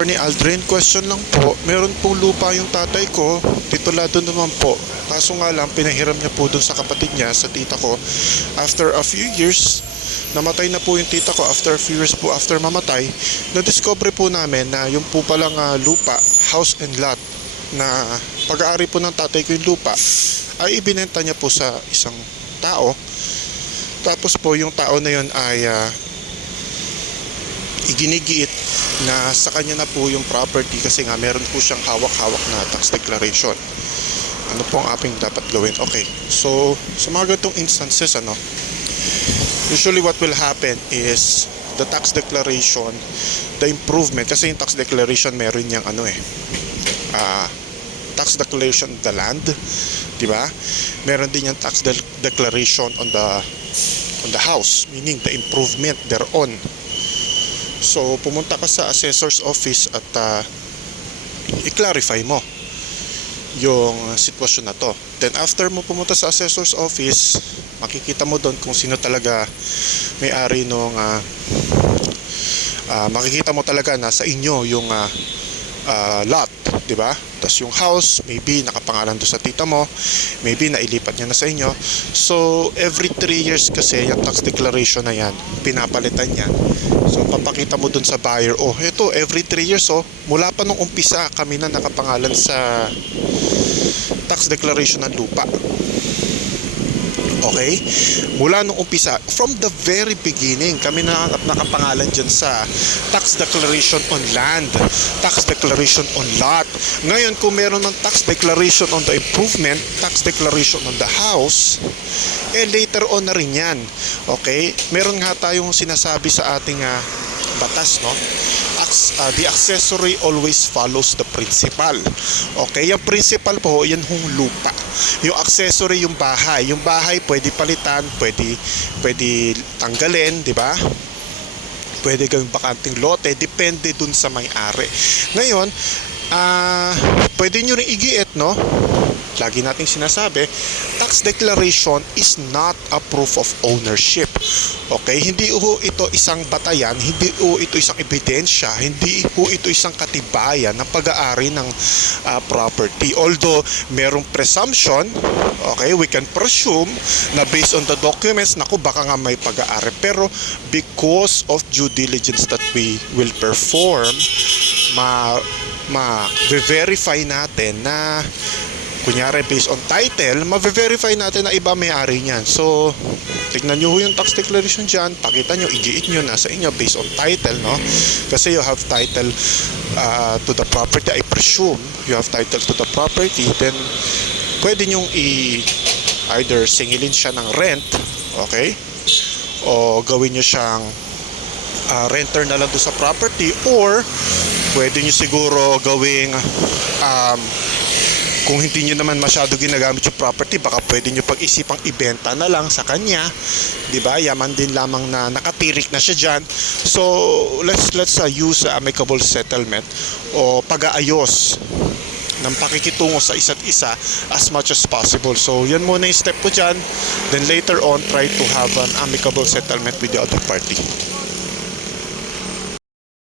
Ni Aldrin, question lang po. Meron pong lupa yung tatay ko, titulado naman po. Kaso nga lang, pinahiram niya po dun sa kapatid niya, sa tita ko. After a few years, namatay na po yung tita ko. After a few years po after mamatay, na-discover po namin na yung po palang ah, lupa, house and lot, na pag-aari po ng tatay ko yung lupa, ay ibinenta niya po sa isang tao. Tapos po yung tao na yun ay ah, iginigiit na sa kanya na po yung property kasi nga meron po siyang hawak-hawak na tax declaration. Ano po ang ating dapat gawin? Okay. So, sa mga ganitong instances, ano, usually what will happen is the tax declaration, the improvement, kasi yung tax declaration meron niyang ano eh, ah, tax declaration of the land, di ba? Meron din yung tax de- declaration on the on the house, meaning the improvement thereon. So, pumunta ka sa assessor's office at ah, i-clarify mo yung sitwasyon na to. Then after mo pumunta sa assessor's office, makikita mo doon kung sino talaga may-ari nung ah, ah, makikita mo talaga na sa inyo yung ah, ah, lot, 'di ba? Tapos yung house, maybe nakapangalan doon sa tita mo, maybe nailipat niya na sa inyo. So, every 3 years kasi yung tax declaration na yan, pinapalitan yan. So, papakita mo doon sa buyer, oh, ito, every 3 years, oh, mula pa nung umpisa, kami na nakapangalan sa tax declaration ng lupa. Okay? Mula nung umpisa, from the very beginning, kami na nakapangalan dyan sa tax declaration on land, tax declaration on lot. Ngayon, kung meron ng tax declaration on the improvement, tax declaration on the house, eh later on na rin yan. Okay? Meron nga tayong sinasabi sa ating ah, batas, no? Ah, the accessory always follows the principal. Okay, yung principal po, yan hong lupa. Yung accessory, yung bahay. Yung bahay, pwede palitan, pwede, pwede tanggalin, di ba? Pwede gawing bakanting lote, depende dun sa may-ari. Ngayon, ah, pwede nyo rin igiit, no? Lagi nating sinasabi, tax declaration is not a proof of ownership. Okay, hindi ho ito isang batayan, hindi ho ito isang ebidensya, hindi ho ito isang katibayan ng pag-aari ng ah, property. Although merong presumption, okay, we can presume na based on the documents, naku baka nga may pag-aari. Pero because of due diligence that we will perform, ma ma-verify natin na kunyari based on title, ma-verify natin na iba may-ari niyan. So, tignan nyo yung tax declaration dyan, pakita nyo, igiit nyo na sa inyo based on title, no? Kasi you have title uh, to the property, I presume you have title to the property, then pwede nyong i either singilin siya ng rent, okay? O gawin nyo siyang uh, renter na lang doon sa property or pwede nyo siguro gawing um, kung hindi nyo naman masyado ginagamit yung property, baka pwede nyo pag-isipang ibenta na lang sa kanya. ba Yaman din lamang na nakatirik na siya dyan. So, let's, let's uh, use uh, amicable settlement o pag-aayos ng pakikitungo sa isa't isa as much as possible. So, yan muna yung step ko dyan. Then later on, try to have an amicable settlement with the other party.